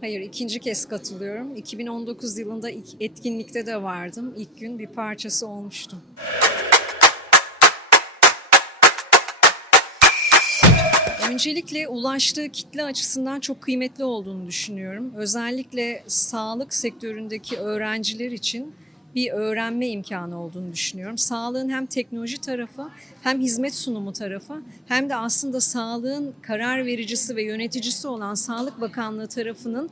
Hayır, ikinci kez katılıyorum. 2019 yılında etkinlikte de vardım. İlk gün bir parçası olmuştum. Öncelikle ulaştığı kitle açısından çok kıymetli olduğunu düşünüyorum. Özellikle sağlık sektöründeki öğrenciler için bir öğrenme imkanı olduğunu düşünüyorum. Sağlığın hem teknoloji tarafı hem hizmet sunumu tarafı hem de aslında sağlığın karar vericisi ve yöneticisi olan Sağlık Bakanlığı tarafının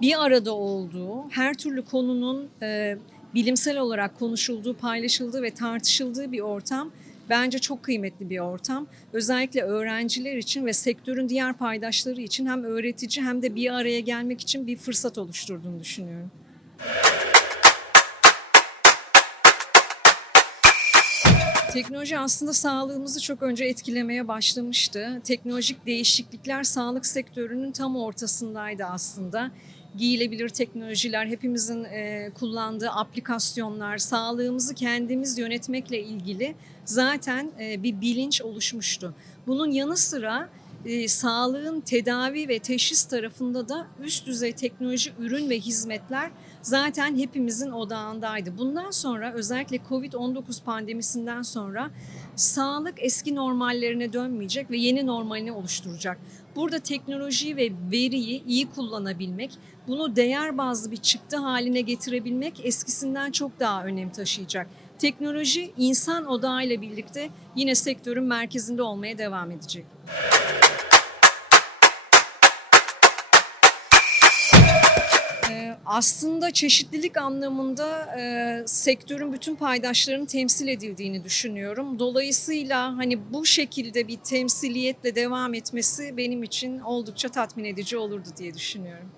bir arada olduğu, her türlü konunun e, bilimsel olarak konuşulduğu, paylaşıldığı ve tartışıldığı bir ortam bence çok kıymetli bir ortam. Özellikle öğrenciler için ve sektörün diğer paydaşları için hem öğretici hem de bir araya gelmek için bir fırsat oluşturduğunu düşünüyorum. Teknoloji aslında sağlığımızı çok önce etkilemeye başlamıştı. Teknolojik değişiklikler sağlık sektörünün tam ortasındaydı aslında. Giyilebilir teknolojiler, hepimizin e, kullandığı aplikasyonlar, sağlığımızı kendimiz yönetmekle ilgili zaten e, bir bilinç oluşmuştu. Bunun yanı sıra e, sağlığın tedavi ve teşhis tarafında da üst düzey teknoloji ürün ve hizmetler zaten hepimizin odağındaydı. Bundan sonra özellikle Covid-19 pandemisinden sonra sağlık eski normallerine dönmeyecek ve yeni normalini oluşturacak. Burada teknolojiyi ve veriyi iyi kullanabilmek, bunu değer bazlı bir çıktı haline getirebilmek eskisinden çok daha önem taşıyacak. Teknoloji insan odağıyla birlikte yine sektörün merkezinde olmaya devam edecek. Aslında çeşitlilik anlamında e, sektörün bütün paydaşlarının temsil edildiğini düşünüyorum. Dolayısıyla hani bu şekilde bir temsiliyetle devam etmesi benim için oldukça tatmin edici olurdu diye düşünüyorum.